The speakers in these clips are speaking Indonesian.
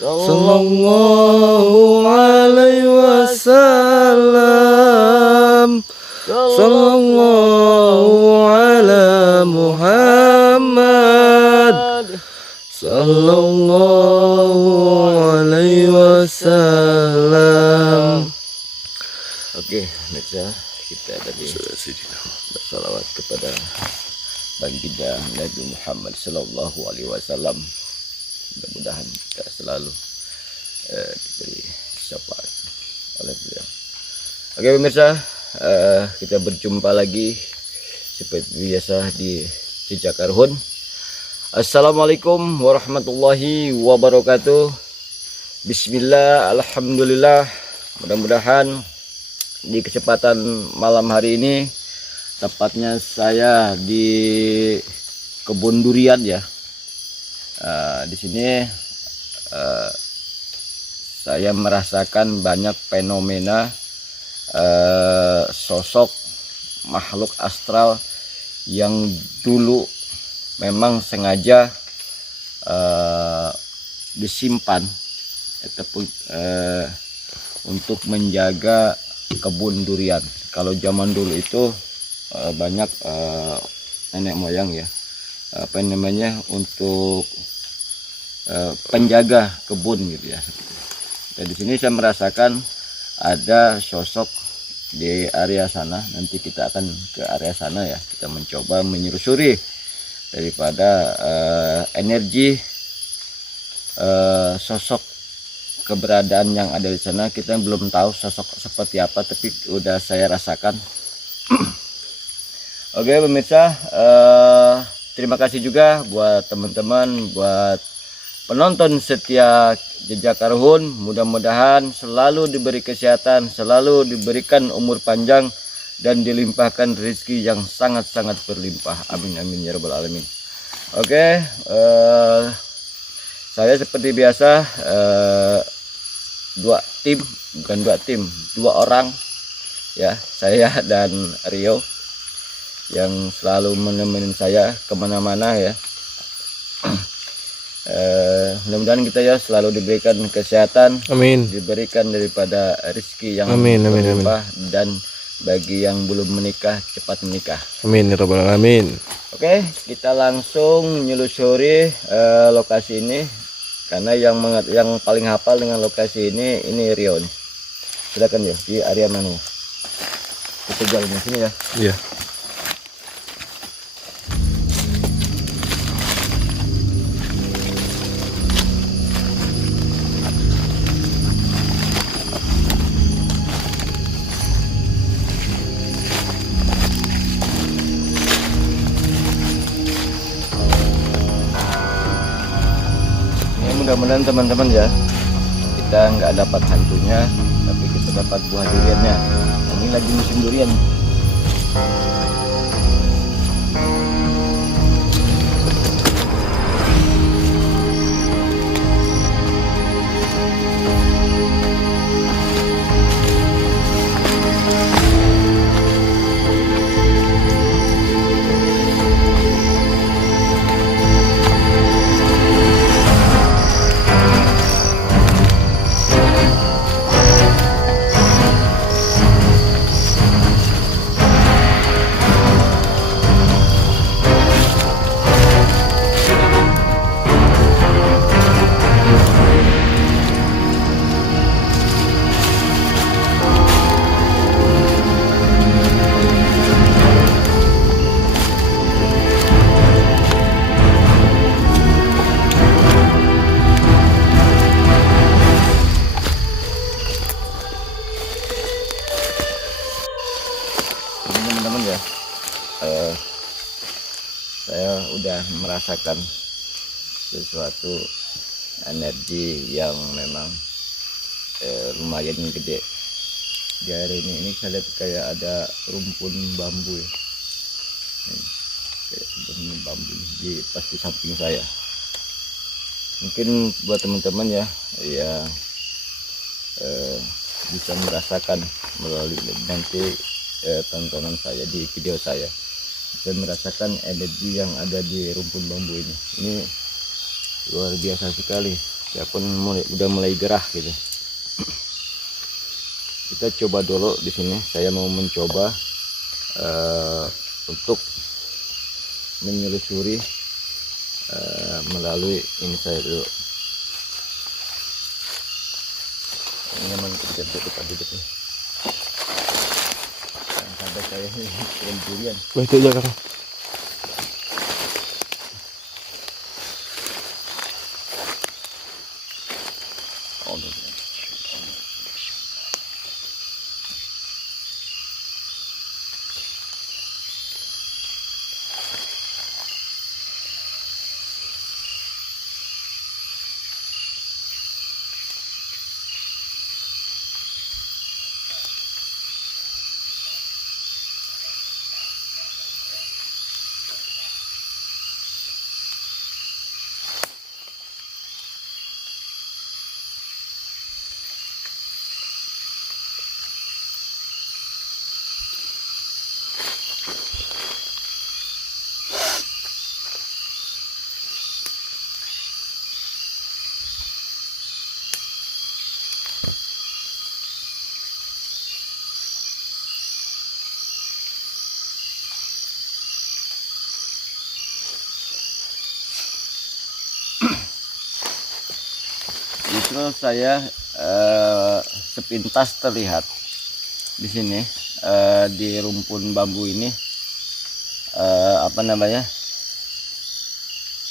sallallahu alaihi wasallam. Sallallahu ala Muhammad. Sallallahu alaihi wasallam. Oke, Mirza, kita tadi bersalawat kepada baginda Nabi Muhammad Sallallahu Alaihi Wasallam. Mudah-mudahan kita selalu diberi syafaat oleh beliau. Oke pemirsa, kita berjumpa lagi seperti biasa di Jejak Arhun. Assalamualaikum warahmatullahi wabarakatuh. Bismillah, alhamdulillah. Mudah-mudahan di kesempatan malam hari ini, tepatnya saya di kebun durian ya. Di sini saya merasakan banyak fenomena sosok makhluk astral yang dulu memang sengaja disimpan ataupun untuk menjaga kebun durian. Kalau zaman dulu itu banyak nenek moyang ya, apa namanya, untuk penjaga kebun gitu ya. Dan di sini saya merasakan ada sosok di area sana. Nanti kita akan ke area sana ya, kita mencoba menyusuri daripada energi sosok keberadaan yang ada di sana. Kita belum tahu sosok seperti apa, tapi udah saya rasakan. Oke pemirsa, terima kasih juga buat teman-teman, buat penonton setia Jejak Arhun. Mudah-mudahan selalu diberi kesehatan, selalu diberikan umur panjang, dan dilimpahkan rezeki yang sangat-sangat berlimpah. Amin amin ya rabbal alamin. Oke, saya seperti biasa dua orang ya, saya dan Rio yang selalu menemani saya kemana-mana ya. Mudah-mudahan kita ya selalu diberikan kesehatan, amin, diberikan daripada rezeki yang amin, berlimpah, dan bagi yang belum menikah cepat menikah, amin ya rabbal alamin. Oke, kita langsung menyusuri lokasi ini, karena yang paling hafal dengan lokasi ini Rio nih. Silakan ya, di area mana? Kita jalan di sini ya. Iya. Mudah-mudahan teman-teman ya, kita nggak dapat hantunya, tapi kita dapat buah duriannya. Ini lagi musim durian. Teman-teman ya, saya udah merasakan sesuatu energi yang memang lumayan gede di area ini. Saya lihat kayak ada rumpun bambu ya, kayak rumpun bambu di pas di samping saya. Mungkin buat teman-teman ya yang bisa merasakan melalui nanti tontonan saya di video saya, bisa merasakan energi yang ada di rumpun bambu ini luar biasa sekali. ya pun udah mulai gerah gitu. Kita coba dulu di sini. Saya mau mencoba untuk menyelusuri melalui ini saya dulu. Ini memang kita depan duduk nih. Jangan sampai saya kirim durian. Wah, itu aja Kang. Oh, no. Justru saya sepintas terlihat di sini di rumpun bambu ini apa namanya,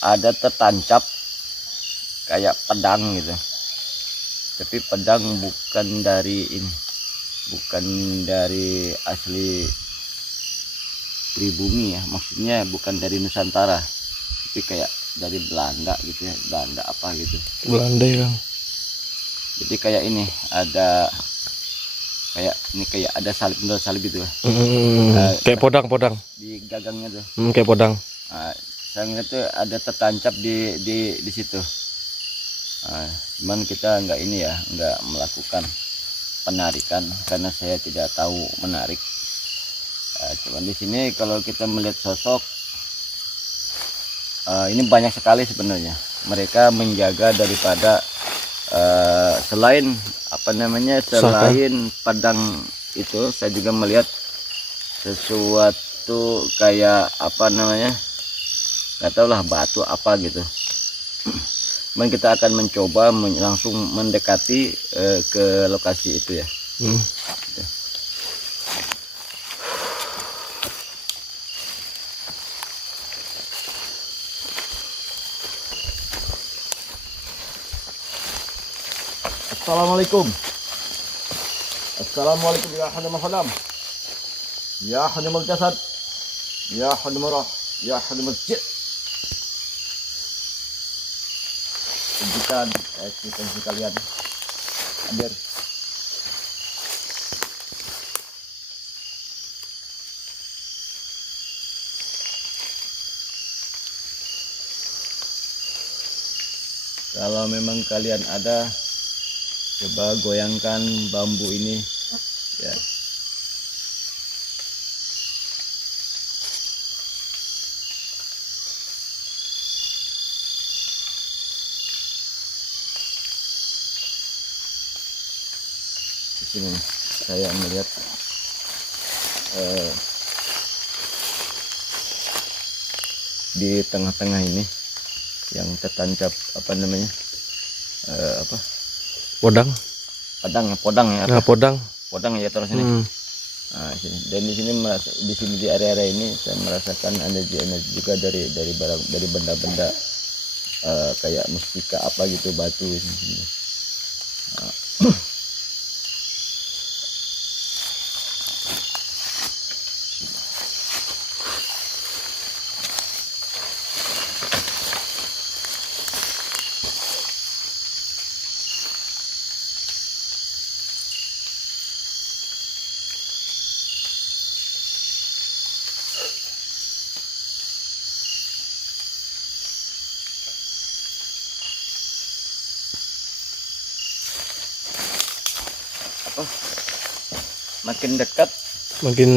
ada tertancap kayak pedang gitu, tapi pedang bukan dari ini, bukan dari asli pribumi ya, maksudnya bukan dari Nusantara, tapi kayak dari Belanda gitu ya, Belanda apa gitu. Belanda ya Kang. Jadi kayak ini ada kayak ada salib gitu ya. Kayak podang Di gagangnya tuh. kayak podang. Nah, saya ngeliat tuh ada tertancap di situ. Nah, cuman kita nggak melakukan penarikan karena saya tidak tahu menarik. Cuman di sini kalau kita melihat sosok ini banyak sekali sebenarnya. Mereka menjaga daripada selain pedang itu, saya juga melihat sesuatu kayak nggak tahu lah, batu apa gitu. Cuman kita akan mencoba langsung mendekati ke lokasi itu ya. Gitu. Assalamualaikum ya hadimul khalam, ya hadimul jasad, ya hadimul roh, ya hadimul jid. Tunjukkan eksistensi kalian. Hadir. Kalau memang kalian ada, coba goyangkan bambu ini ya. Di sini saya melihat di tengah-tengah ini yang tertancap Podang. podang ya. Nah, podang. Podang ya terus ini. Nah, sini. Dan di sini di area ini saya merasakan energi juga dari benda-benda kayak mustika apa gitu, batu ini. Nah. Makin dekat Makin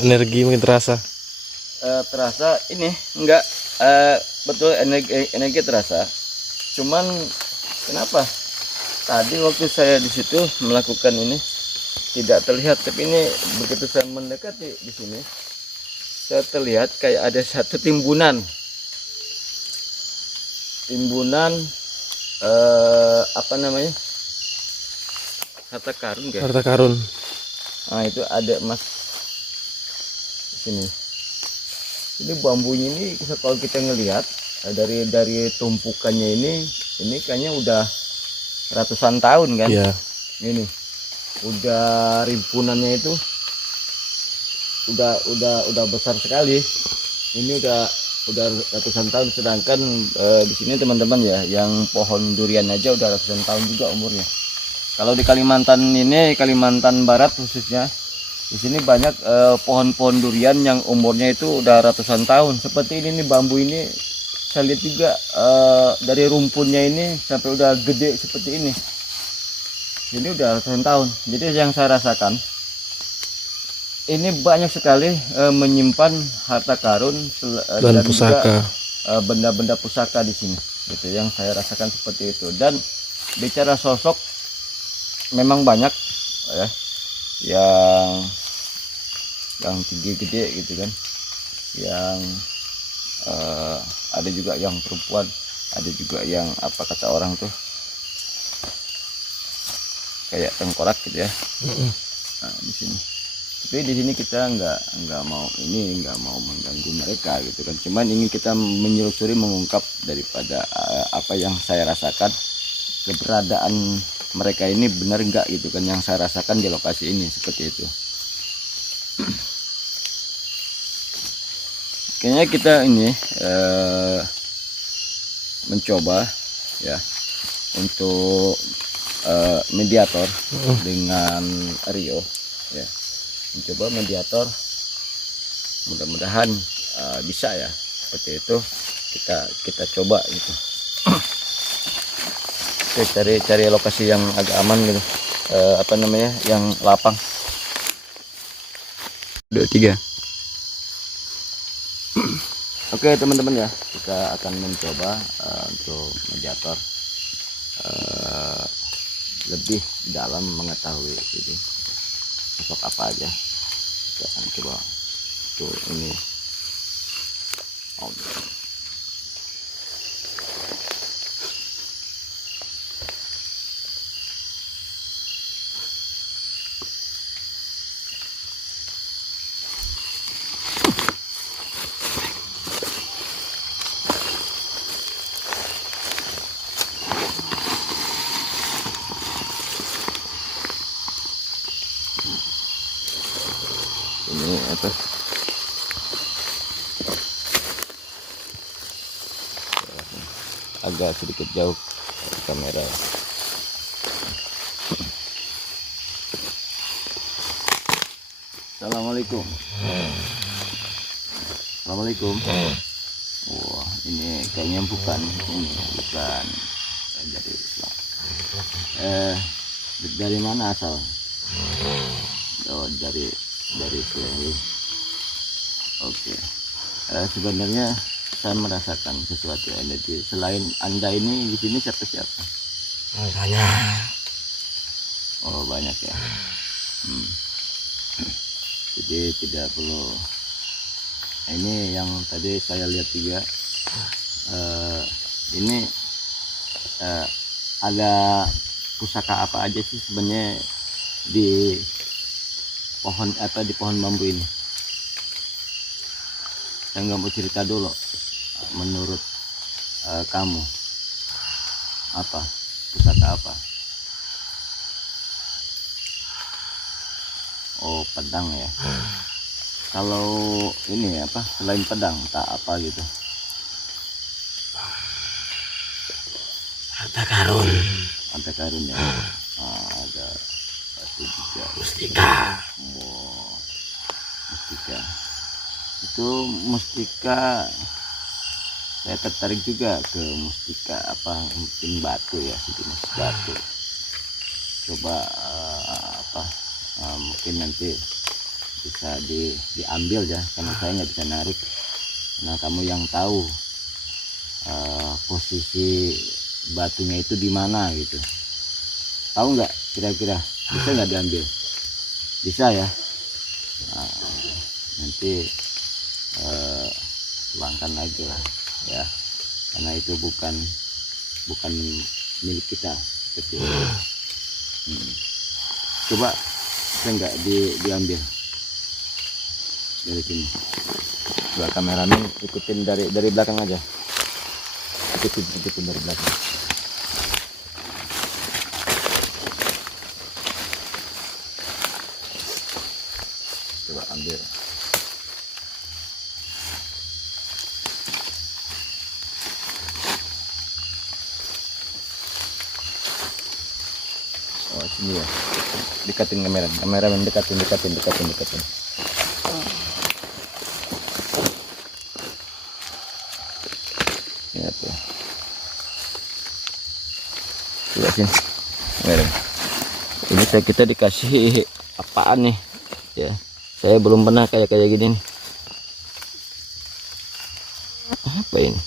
energi makin terasa. terasa ini enggak betul, energi terasa, cuman Kenapa? Tadi waktu saya di situ melakukan ini tidak terlihat, tapi ini begitu saya mendekati di sini, saya terlihat kayak ada satu timbunan apa namanya, harta karun kayak. Harta karun. Nah itu ada mas di sini. Ini bambunya ini kalau kita ngelihat dari tumpukannya ini kayaknya udah ratusan tahun kan. Iya. Ini udah rimpunannya itu udah besar sekali. Ini udah ratusan tahun, sedangkan di sini teman-teman ya, yang pohon durian aja udah ratusan tahun juga umurnya. Kalau di Kalimantan ini, Kalimantan Barat khususnya, di sini banyak pohon-pohon durian yang umurnya itu udah ratusan tahun. Seperti ini nih, bambu ini saya lihat juga dari rumpunnya ini sampai udah gede seperti ini. Ini udah ratusan tahun. Jadi yang saya rasakan ini banyak sekali menyimpan harta karun Dan pusaka. Benda-benda pusaka di sini. Gitu yang saya rasakan seperti itu. Dan bicara sosok, memang banyak ya yang tinggi gede gitu kan, yang ada juga yang perempuan, ada juga yang apa kata orang tuh kayak tengkorak gitu ya. Nah, di sini, tapi di sini kita nggak mau mengganggu mereka gitu kan, cuman ingin kita menyelusuri, mengungkap daripada apa yang saya rasakan, keberadaan mereka ini benar enggak gitu kan, yang saya rasakan di lokasi ini seperti itu. Kayaknya kita ini mencoba ya untuk mediator dengan Rio ya, mencoba mediator, mudah-mudahan bisa ya seperti itu. Kita coba gitu. Oke, cari lokasi yang agak aman gitu, apa namanya, yang lapang. 2, 3. Oke teman-teman ya, kita akan mencoba untuk mediator lebih dalam mengetahui ini sosok apa aja. Kita akan coba tuh ini. Ini apa? Agak sedikit jauh dari kamera. Assalamualaikum. Assalamualaikum. Wah, ini kayaknya bukan dari Islam. Dari mana asal? Oh, dari Sulawesi. Oke. Sebenarnya saya merasakan sesuatu energi. Selain Anda ini, di sini siapa? Banyak. Oh, banyak ya. Jadi tidak perlu. Ini yang tadi saya lihat juga. Ini ada pusaka apa aja sih sebenarnya di pohon bambu ini? Saya nggak mau cerita dulu. Menurut kamu apa pusaka apa? Oh, pedang ya. Kalau ini apa selain pedang tak apa gitu? Harta karun. Harta karun ya. Ada batu juga. Mustika. Oh, mustika. Itu mustika, saya tertarik juga ke mustika apa, mungkin batu ya, sejenis batu. Coba mungkin nanti bisa diambil ya, karena saya nggak bisa narik. Nah, kamu yang tahu posisi batunya itu di mana gitu. Tahu nggak kira-kira bisa nggak diambil? Bisa ya. Nah, nanti pulangkan lagi lah ya, karena itu bukan milik kita seperti itu. Coba bisa nggak diambil dari sini. Coba kameramen ikutin dari belakang aja, ikutin dari belakang. Coba ambil. Oh sini ya, dekatin kameramen, dekatin. Lihat ya, coba sini kameramen. Ini kita dikasih apaan nih ya, saya belum pernah kayak gini nih. Apa ini?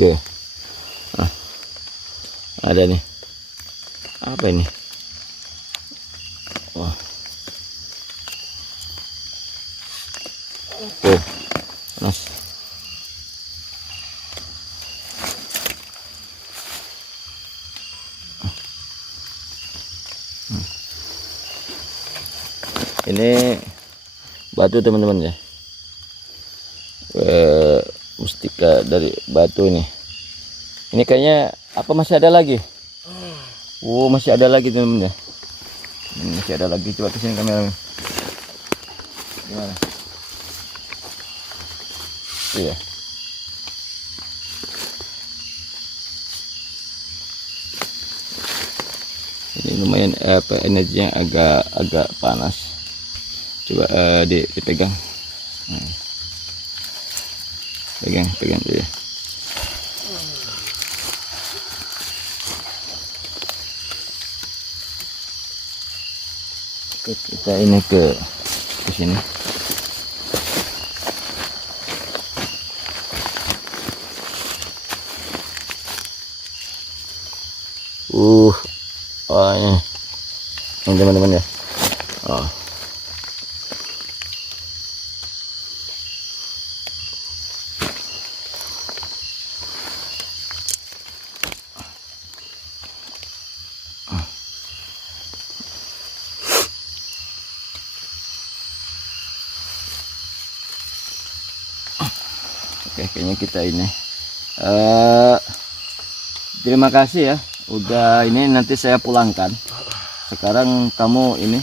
Ya, ada nih. Apa ini? Wah, oh, panas. Ini batu teman-teman ya, mustika dari batu ini. Ini kayaknya apa, masih ada lagi? Oh masih ada lagi teman-teman ya. Masih ada lagi. Coba kesini kamera. Gimana? Iya. Ini lumayan energinya agak panas. Coba dipegang. Pegang dulu ya. Oke, kita ini ke sini. Oh ini teman-teman ya. Oh. Oke, kayaknya kita ini terima kasih ya udah ini, nanti saya pulangkan. Sekarang kamu ini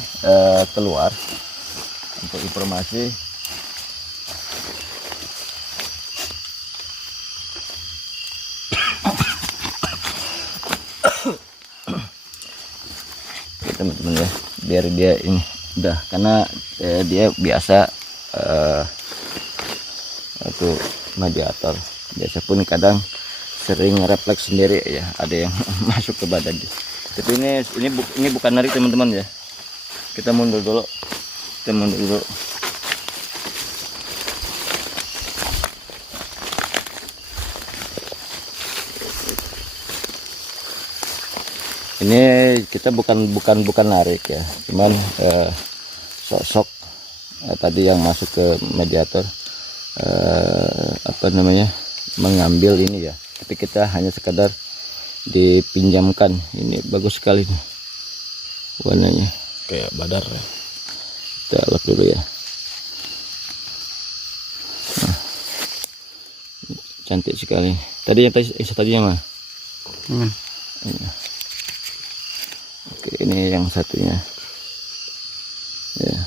keluar untuk informasi. Oke, teman-teman ya, biar dia ini udah, karena dia biasa itu mediator, biasa pun kadang sering refleks sendiri ya, ada yang masuk ke badan dia. Tapi ini bukan narik teman-teman ya, kita mundur dulu. Ini kita bukan narik ya, cuman sosok tadi yang masuk ke mediator apa namanya, mengambil ini ya, tapi kita hanya sekadar dipinjamkan. Ini bagus sekali nih warnanya, Kayak badar ya. kita elok dulu ya. Nah, cantik sekali. Tadi yang mana? Iya. Oke, ini yang satunya ya.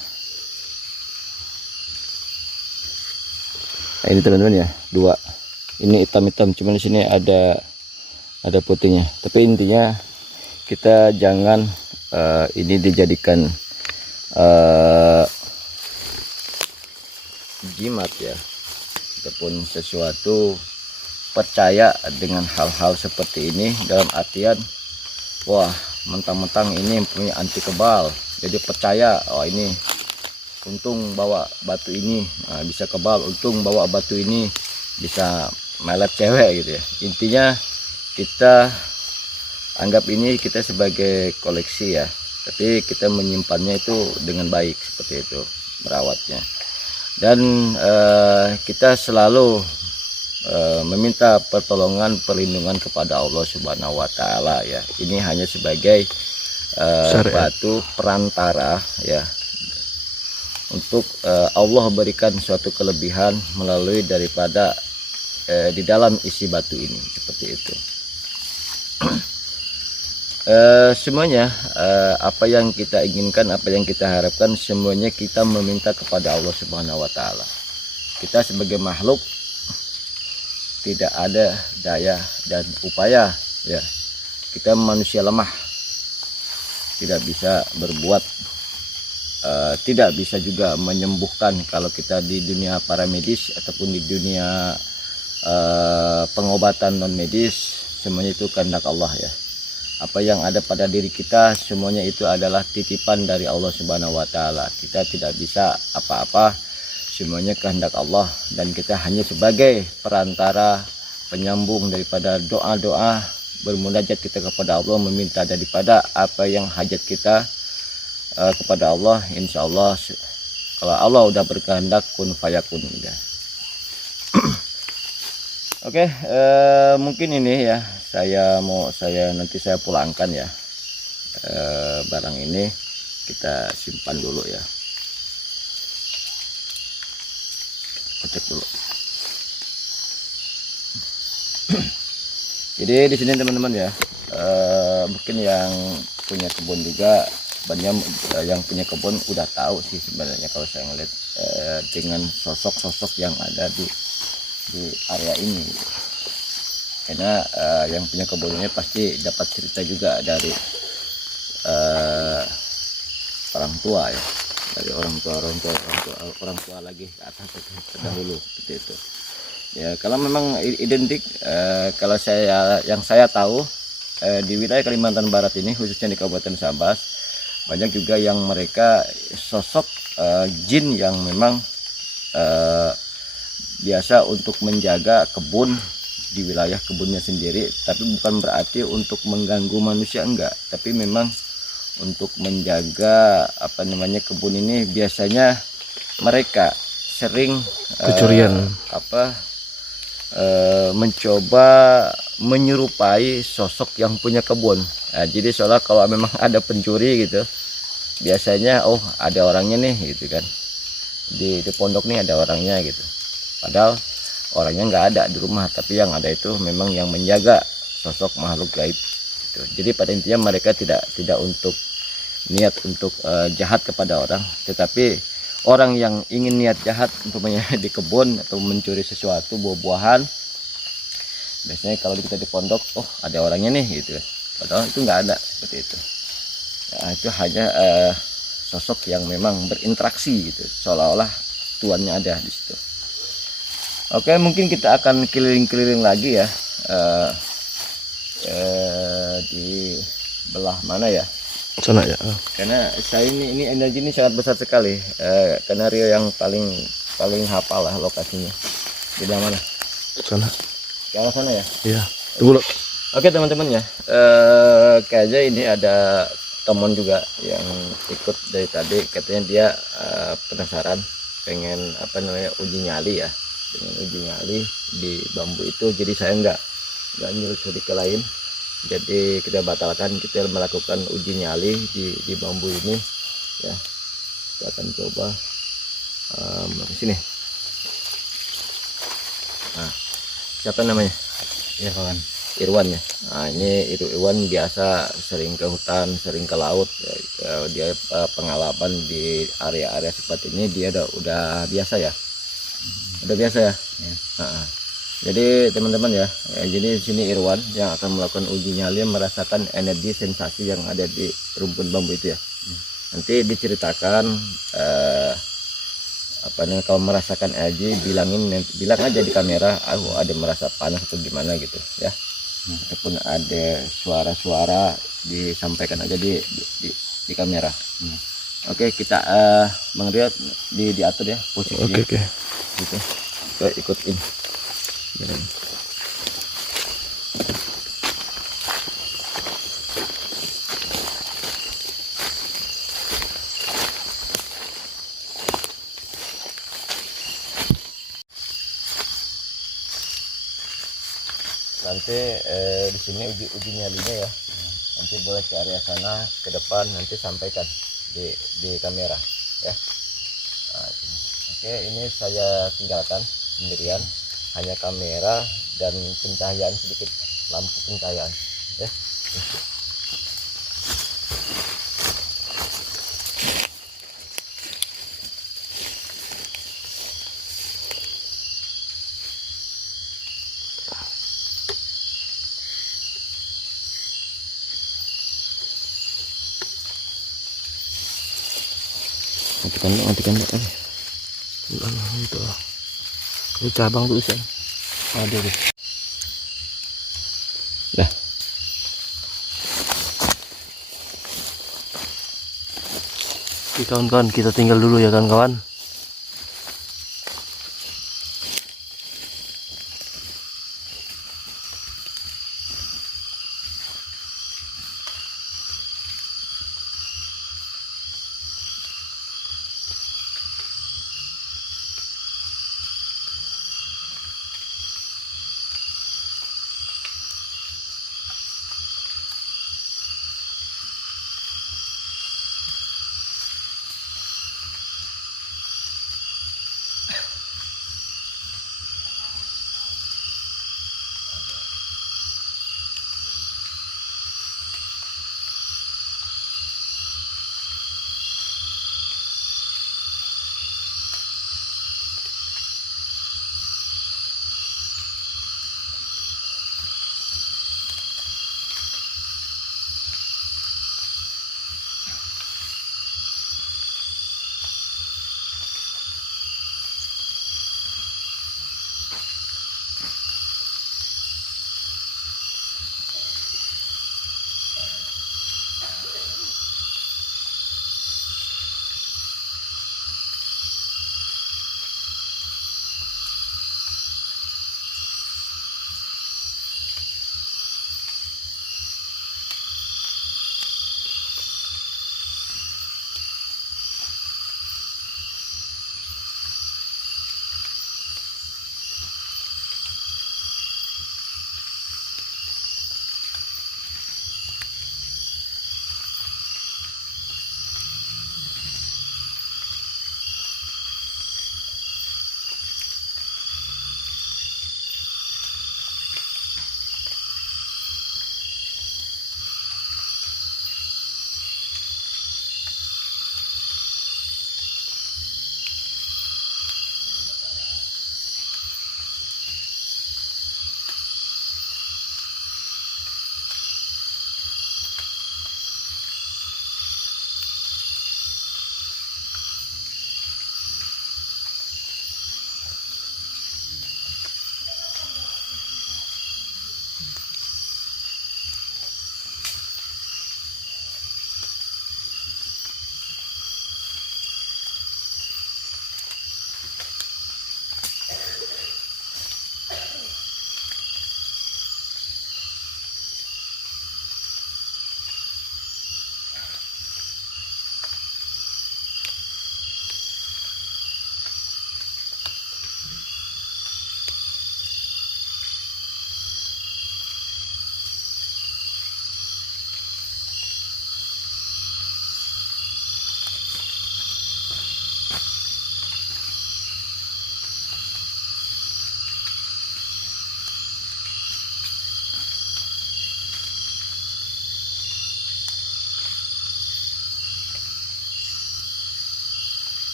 Nah, ini teman-teman ya, dua. Ini hitam-hitam, cuman di sini ada putihnya. Tapi intinya kita jangan ini dijadikan jimat ya, ataupun sesuatu percaya dengan hal-hal seperti ini, dalam artian wah mentang-mentang ini punya anti kebal jadi percaya, oh ini untung bawa batu ini bisa kebal, untung bawa batu ini bisa melet cewek gitu ya. Intinya kita anggap ini kita sebagai koleksi ya, tapi kita menyimpannya itu dengan baik seperti itu, merawatnya. Dan kita selalu meminta pertolongan, perlindungan kepada Allah Subhanahu wa taala ya. Ini hanya sebagai batu perantara ya, untuk Allah berikan suatu kelebihan melalui daripada di dalam isi batu ini, seperti itu. Semuanya apa yang kita inginkan, apa yang kita harapkan, semuanya kita meminta kepada Allah Subhanahu wa taala. Kita sebagai makhluk tidak ada daya dan upaya ya. Kita manusia lemah, tidak bisa berbuat, tidak bisa juga menyembuhkan. Kalau kita di dunia paramedis ataupun di dunia pengobatan non medis, semuanya itu kehendak Allah ya. Apa yang ada pada diri kita semuanya itu adalah titipan dari Allah Subhanahu wa taala. Kita tidak bisa apa-apa, semuanya kehendak Allah, dan kita hanya sebagai perantara, penyambung daripada doa-doa, bermunajat kita kepada Allah, meminta daripada apa yang hajat kita kepada Allah. Insya Allah kalau Allah udah berkehendak, kun fayakun udah. Oke, mungkin ini ya saya nanti saya pulangkan ya, barang ini kita simpan dulu ya, cek dulu. Jadi di sini teman-teman ya, mungkin yang punya kebun juga, banyak yang punya kebun udah tahu sih sebenarnya kalau saya ngeliat dengan sosok-sosok yang ada di area ini, karena yang punya kebunnya pasti dapat cerita juga dari orang tua ya, dari orang tua lagi ke atas terdahulu seperti itu ya. Kalau memang identik, kalau yang saya tahu di wilayah Kalimantan Barat ini, khususnya di Kabupaten Sabas, banyak juga yang mereka sosok jin yang memang biasa untuk menjaga kebun di wilayah kebunnya sendiri, tapi bukan berarti untuk mengganggu manusia, enggak, tapi memang untuk menjaga kebun ini. Biasanya mereka sering pencurian, mencoba menyerupai sosok yang punya kebun. Nah, jadi seolah kalau memang ada pencuri gitu, biasanya oh ada orangnya nih gitu kan, di pondok nih ada orangnya gitu. Padahal orangnya nggak ada di rumah, tapi yang ada itu memang yang menjaga sosok makhluk gaib gitu. Jadi pada intinya mereka tidak untuk niat untuk jahat kepada orang, tetapi orang yang ingin niat jahat umpamanya di kebun atau mencuri sesuatu, buah-buahan, biasanya kalau kita di pondok, oh ada orangnya nih gitu. Padahal itu nggak ada seperti itu. Nah, itu hanya sosok yang memang berinteraksi gitu, seolah-olah tuannya ada di situ. Oke, mungkin kita akan keliling-keliling lagi ya, di belah mana ya? sana ya. Karena saya ini energi ini sangat besar sekali. Karena Rio yang paling hafal lah lokasinya. Di belah mana? Sana. Ke arah sana ya? Iya. Tunggu loh. Oke teman-teman ya. Kayaknya ini ada teman juga yang ikut dari tadi. Katanya dia penasaran, pengen uji nyali ya. Dengan uji nyali di bambu itu. Jadi saya nggak nyuruh ke lain. Jadi kita batalkan, kita melakukan uji nyali di bambu ini ya. Kita akan coba ke sini. Nah, siapa namanya? Irwan ya. Nah, ini Irwan biasa sering ke hutan, sering ke laut ya. Dia pengalaman di area-area seperti ini dia udah biasa ya. Udah biasa ya. Nah, jadi teman-teman ya, jadi di sini Irwan yang akan melakukan uji nyali, merasakan energi sensasi yang ada di rumpun bambu itu ya. Nanti diceritakan kalau merasakan energi, bilang aja di kamera, ada merasa panas atau gimana gitu ya. Ataupun ada suara-suara, disampaikan aja di kamera. Oke, kita mengelihat diatur ya posisinya. Oke, oke. Gitu. Kita ikutin. Jalan. Nanti di sini uji nyalinya ya. Nanti boleh ke area sana ke depan, nanti sampaikan di kamera ya. Nah, ini. Oke, ini saya tinggalkan sendirian, hanya kamera dan pencahayaan sedikit, lampu pencahayaan ya. Matikan dulu. Bukan itu. Ini cabang tulisan. Ada deh. Dah. Oke, kawan-kawan, kita tinggal dulu ya kawan-kawan.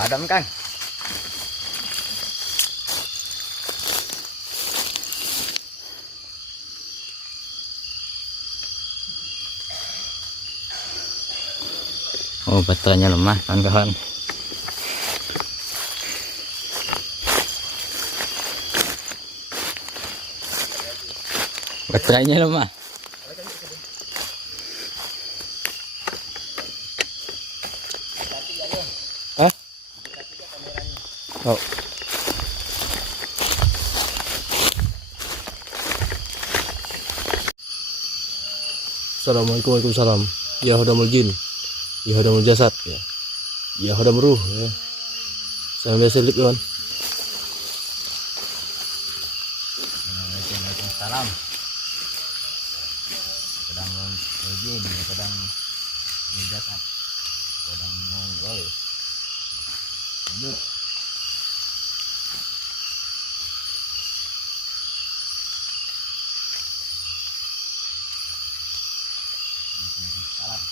Padam Kang. Oh, baterainya lemah kawan-kawan. Baterainya lemah. Hah? Oh. Assalamualaikum, waalaikumsalam. Ya hodamul jin, ya hodamul jasad, ya hodamul ruh. Ya. Saya biasa lihat kawan. Waalaikumsalam. Pedang jin, pedang jasad, pedang mongol. Lanjut. Salam.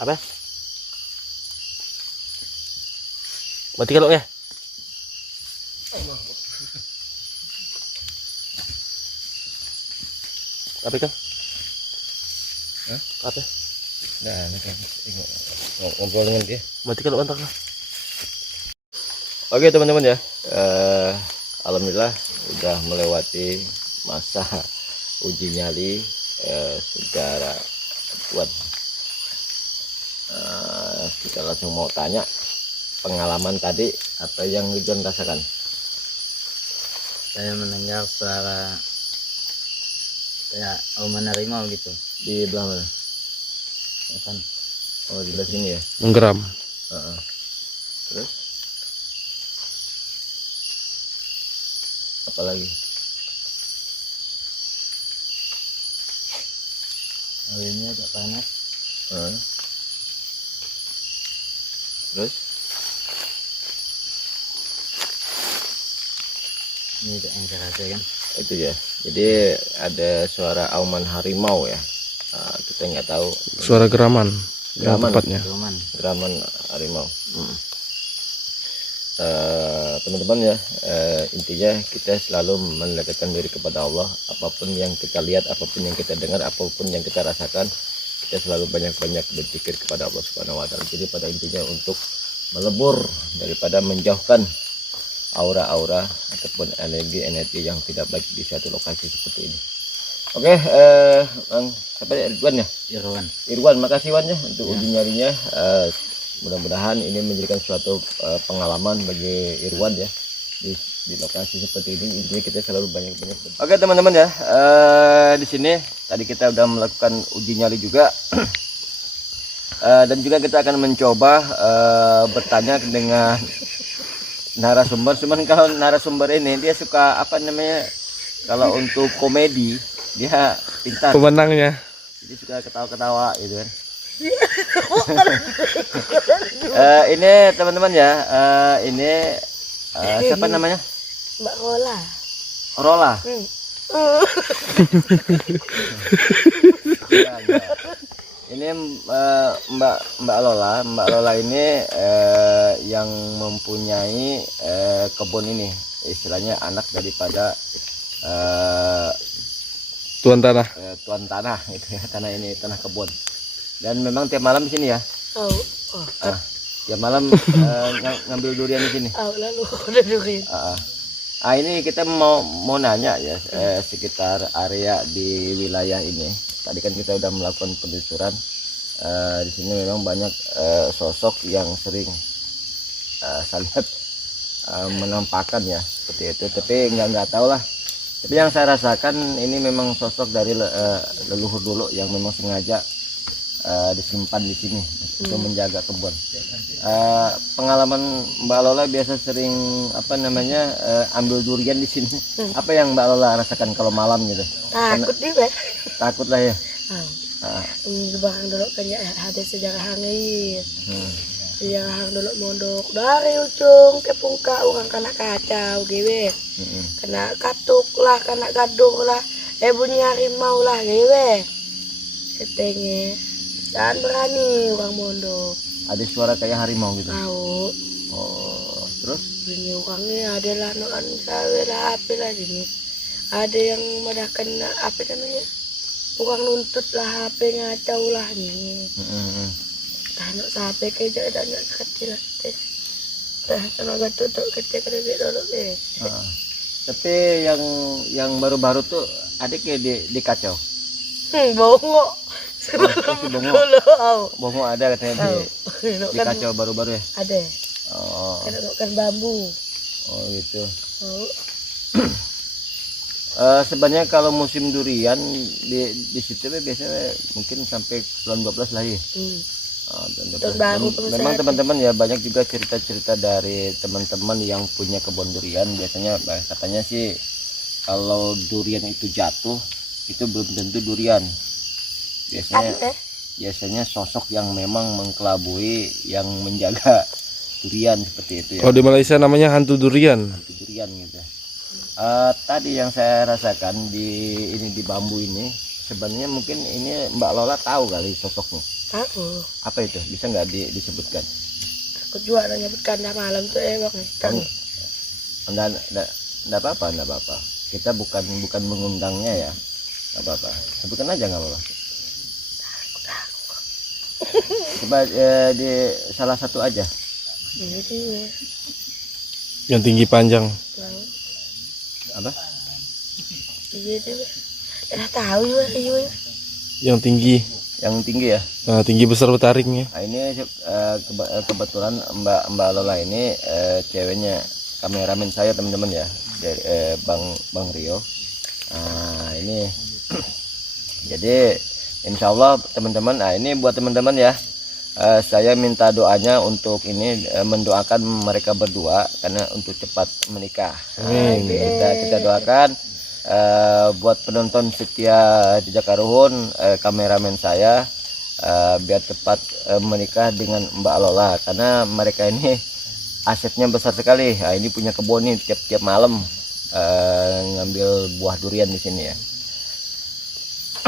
Apa? Mati kalau ya. Apa kan? Hah? Apa? Nah, nanti ngobrol dengan dia. Mati kalau antar lah. Oke teman-teman ya, alhamdulillah udah melewati masa uji nyali secara kuat. Kita langsung mau tanya pengalaman tadi apa yang John rasakan. Saya mendengar suara kayak auman harimau gitu. Di belah mana? Kan Oh di belah sini ya. Menggeram. Terus apa lagi? airnya agak panas. Terus Ini juga yang saya rasakan. itu ya. Jadi ada suara auman harimau ya. Kita nggak tahu Suara geraman. Yang Geraman. tepatnya. Cuman geraman harimau. Teman-teman ya, intinya kita selalu mendekatkan diri kepada Allah. Apapun yang kita lihat, apapun yang kita dengar, apapun yang kita rasakan, kita selalu banyak-banyak berzikir kepada Allah Subhanahu wa Ta'ala. Jadi pada intinya untuk melebur daripada menjauhkan aura-aura ataupun energi-energi yang tidak baik di satu lokasi seperti ini. Oke, Bang, siapa ya? Ridwan ya? Irwan. Irwan, makasih Wan ya untuk uji nyarinya. Mudah-mudahan ini menjadikan suatu pengalaman bagi Irwan ya di lokasi seperti ini. Intinya kita selalu banyak-banyak. Oke teman-teman ya, di sini tadi kita udah melakukan uji nyali juga. Dan juga kita akan mencoba bertanya dengan narasumber. Cuman kalau narasumber ini dia suka apa namanya, kalau untuk komedi dia pintar. Pemenangnya. Jadi suka ketawa-ketawa gitu kan. Ini teman-teman ya, ini siapa namanya? Mbak Rola. Rola. Ya, ya. Ini Mbak Lola. Mbak Lola ini yang mempunyai kebun ini, istilahnya anak daripada Tuan tanah. tuan tanah gitu ya, tanah ini tanah kebun. Dan memang tiap malam di sini ya. Tiap malam ngambil durian di sini. Lalu udah durian. Ini kita mau nanya ya, sekitar area di wilayah ini. Tadi kan kita udah melakukan penelusuran. Di sini memang banyak sosok yang sering saya lihat menampakkan ya seperti itu. Tapi nggak tahu lah. Tapi yang saya rasakan ini memang sosok dari leluhur dulu yang memang sengaja disimpan di sini untuk menjaga kebun. Pengalaman Mbak Lola biasa sering apa namanya ambil durian di sini. Apa yang Mbak Lola rasakan kalau malam gitu? Takut dia. Takut lah ya. Bahang dulu kan ya ada sejarah hangir. Sejarah hang dulu mondok dari ujung ke pungka orang kena kacau gewe. Kena katuk lah, kena gaduh lah. Bunyi harimau lah gewe. Setengah. Dan berani orang mondok. Ada suara kayak harimau gitu. Tahu. Oh, terus? Bunyi orangnya ada lah noan sawe lah apa lah ini. Ada yang medahkan apa namanya? Orang nuntut lah HP ngacau lah nih. Tanok sampai kerja dan nak kecil lah teh. Sama tutup kecil kada dulu deh. Tapi yang baru-baru tuh adik ya dikacau. Bongo. Bongo ada katanya dikacau baru-baru ya. Ada. Oh. Kena kan bambu. Oh gitu. Oh. Sebenarnya kalau musim durian di situ biasanya mungkin sampai bulan 12 lah ya. Memang teman-teman ya banyak juga cerita-cerita dari teman-teman yang punya kebun durian. Biasanya katanya sih kalau durian itu jatuh itu belum tentu durian. Biasanya sosok yang memang mengkelabui yang menjaga durian seperti itu ya. Oh, di Malaysia namanya hantu durian. Hantu durian gitu. Tadi yang saya rasakan di bambu ini sebenarnya mungkin ini Mbak Lola tahu kali sosoknya. Tahu. Apa itu? Bisa nggak disebutkan? Aku juga udah nyebutkan dah malam tuh bang. Kang. Enggak apa-apa, enggak apa-apa. Kita bukan mengundangnya ya. Enggak apa-apa. Sebutkan aja nggak apa-apa. Coba di salah satu aja. Jadi Yang tinggi panjang. bang. Apa? Iya deh. Ya tahu juga iya. Yang tinggi. Yang tinggi ya. Nah, tinggi besar betaringnya. Nah, ini kebetulan Mbak Lola ini ceweknya kameramen saya teman-teman ya, dari Bang Rio. Nah, ini jadi insya Allah teman-teman, nah ini buat teman-teman ya, saya minta doanya untuk ini, mendoakan mereka berdua karena untuk cepat menikah. Amin. Kita doakan buat penonton setia Jejak Karuhun, kameramen saya, biar cepat menikah dengan Mbak Lola karena mereka ini asetnya besar sekali. Nah, ini punya kebun nih, tiap malam ngambil buah durian di sini ya.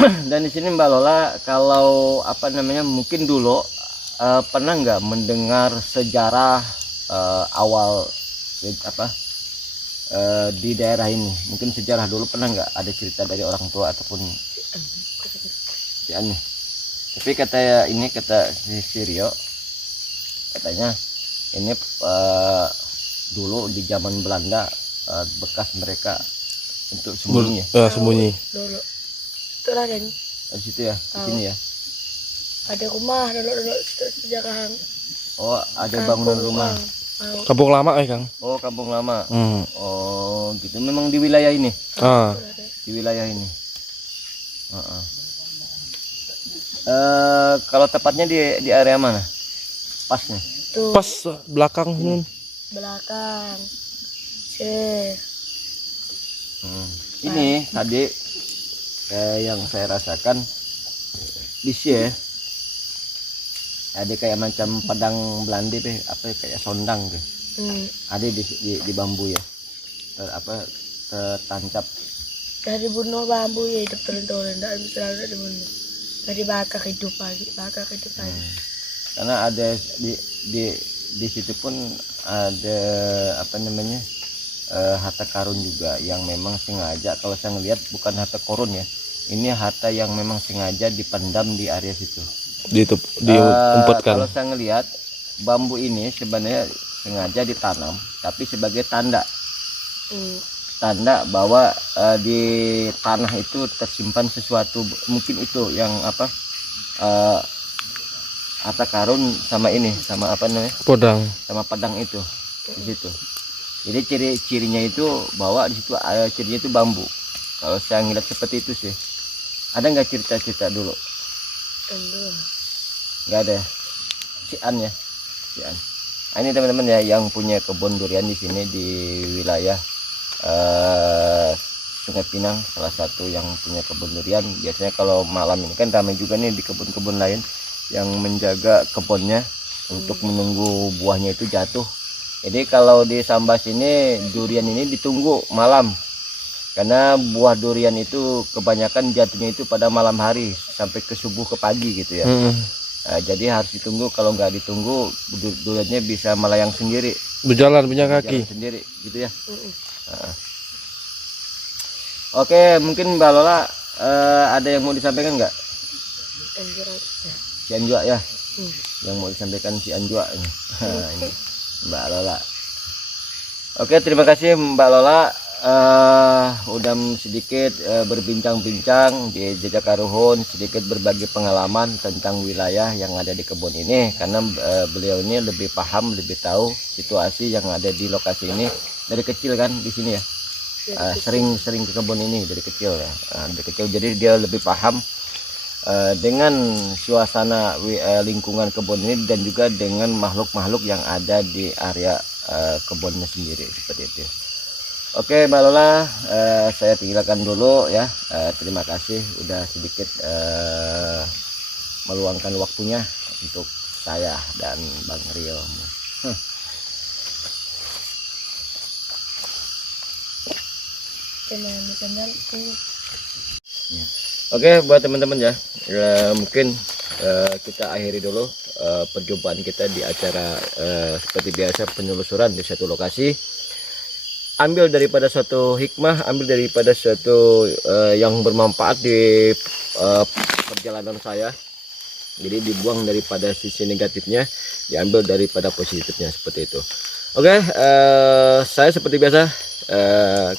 Dan di sini Mbak Lola, kalau apa namanya, mungkin dulu pernah nggak mendengar sejarah awal di daerah ini? Mungkin sejarah dulu pernah nggak ada cerita dari orang tua ataupun si Ani? Tapi kata si Rio, katanya ini dulu di zaman Belanda bekas mereka untuk sembunyi. Sembunyi. Dulu. Itulah kan. Di situ ya, di sini ya. Ada rumah dulu sejak Hang. Oh, ada bangunan rumah. Kampung lama Kang. Oh, kampung lama. Hmm. Oh, gitu. Memang di wilayah ini. Ah. Di wilayah ini. Kalau tepatnya di area mana? Pasnya. Tuh Pas belakang nun. belakang. Ini tadi yang saya rasakan di sini ada kayak macam padang Belanda deh, apa ya, kayak sondang deh. Ada di bambu ya. Tertancap. Dari bunuh bambu ya hidup turun-turun, tidak bisa dibunuh. Dari bakar hidup lagi. Karena ada di situ pun ada apa namanya, harta karun juga yang memang sengaja, kalau saya ngelihat bukan harta karun ya, ini harta yang memang sengaja dipendam di area situ. Diumpetkan. Kalau Kalau saya ngelihat bambu ini sebenarnya sengaja ditanam, tapi sebagai tanda bahwa di tanah itu tersimpan sesuatu. Mungkin itu yang apa, harta karun sama ini, sama apa namanya, sama pedang itu di situ. Jadi cirinya itu bahwa di situ cirinya itu bambu. Kalau saya ngeliat seperti itu sih. Ada nggak cerita dulu? Nggak ada. Si An ya. Nah, ini teman-teman ya, yang punya kebun durian di sini di wilayah Sungai Pinang, salah satu yang punya kebun durian. Biasanya kalau malam ini kan ramai juga nih di kebun-kebun lain yang menjaga kebunnya untuk menunggu buahnya itu jatuh. Jadi kalau di Sambas ini durian ini ditunggu malam, karena buah durian itu kebanyakan jatuhnya itu pada malam hari sampai ke subuh, ke pagi gitu ya. Nah, jadi harus ditunggu. Kalau nggak ditunggu duriannya bisa melayang sendiri, Berjalan punya kaki. sendiri gitu ya. Oke, mungkin Mbak Lola ada yang mau disampaikan nggak? Si Anjua ya, yang mau disampaikan si Anjua ini. Ini Mbak Lola. Oke, terima kasih Mbak Lola, udah sedikit berbincang-bincang di Jejak Karuhun, sedikit berbagi pengalaman tentang wilayah yang ada di kebun ini, karena beliau ini lebih paham, lebih tahu situasi yang ada di lokasi ini dari kecil kan di sini ya. Sering ke kebun ini dari kecil ya, dari kecil, jadi dia lebih paham dengan suasana lingkungan kebun ini dan juga dengan makhluk-makhluk yang ada di area kebunnya sendiri, seperti itu. Oke Mbak Lola, saya tinggalkan dulu ya. Terima kasih udah sedikit meluangkan waktunya untuk saya dan Bang Rio. Oke, buat teman-teman ya, mungkin kita akhiri dulu perjumpaan kita di acara seperti biasa penelusuran di satu lokasi. Ambil daripada suatu hikmah, ambil daripada suatu yang bermanfaat di perjalanan saya. Jadi dibuang daripada sisi negatifnya, diambil daripada positifnya, seperti itu. Oke, saya seperti biasa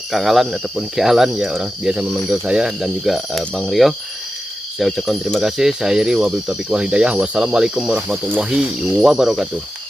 Kang Alan ataupun Ki Alan ya, orang biasa memanggil saya, dan juga Bang Rio. Saya ucapkan terima kasih. Saya akhiri wabillahi taufiq wal hidayah. Wassalamualaikum warahmatullahi wabarakatuh.